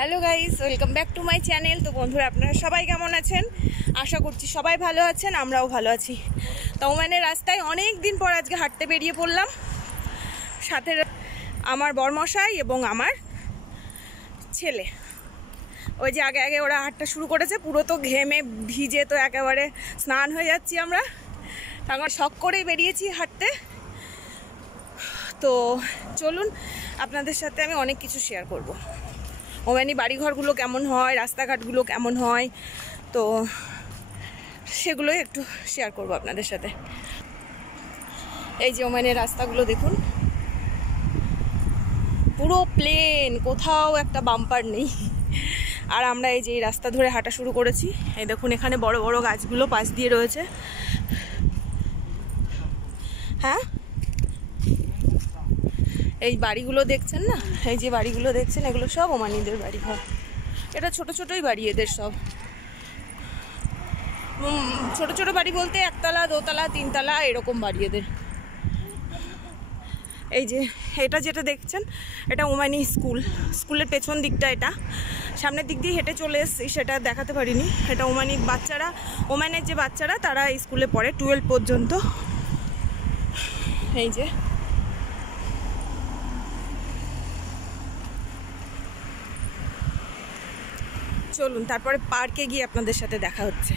Hello guys, welcome back to my channel. তো বন্ধুরা, আপনারা সবাই কেমন আছেন? আশা করছি সবাই ভালো আছেন, আমরাও ভালো আছি। তো মানে রাস্তায় অনেক দিন পর আজকে হাঁটতে বেরিয়ে পড়লাম, সাথে আমার বরমশাই এবং আমার ছেলে। ওই যে আগে আগে ওরা হাঁটতে শুরু করেছে, পুরো তো ঘেমে ভিজে তো একেবারে স্নান হয়ে যাচ্ছি আমরা। তখন শখ করেই বেরিয়েছি হাঁটতে। তো চলুন, আপনাদের সাথে আমি অনেক কিছু শেয়ার করব। ওমানি বাড়িঘরগুলো কেমন হয়, রাস্তাঘাটগুলো কেমন হয়, তো সেগুলোই একটু শেয়ার করব আপনাদের সাথে। এই যে ওমানের রাস্তাগুলো দেখুন, পুরো প্লেন, কোথাও একটা বাম্পার নেই। আর আমরা এই যে এই রাস্তা ধরে হাঁটা শুরু করেছি। এই দেখুন, এখানে বড় বড় গাছগুলো পাশ দিয়ে রয়েছে। হ্যাঁ, এই বাড়িগুলো দেখছেন না, এই যে বাড়িগুলো দেখছেন, এগুলো সব ওমানিদের বাড়ি ঘর। এটা ছোট ছোটই বাড়ি এদের সব, ছোট ছোট বাড়ি বলতে একতলা, দোতলা, তিনতলা এরকম বাড়ি এদের। এই যে এটা যেটা দেখছেন, এটা ওমানি স্কুলের পেছন দিকটা। এটা সামনের দিক দিয়ে হেঁটে চলে এসেছি, সেটা দেখাতে পারিনি। এটা ওমানির বাচ্চারা, ওমানের যে বাচ্চারা তারা এই স্কুলে পড়ে 12 পর্যন্ত। এই যে চলুন, তারপরে পার্কে গিয়ে আপনাদের সাথে দেখা হচ্ছে।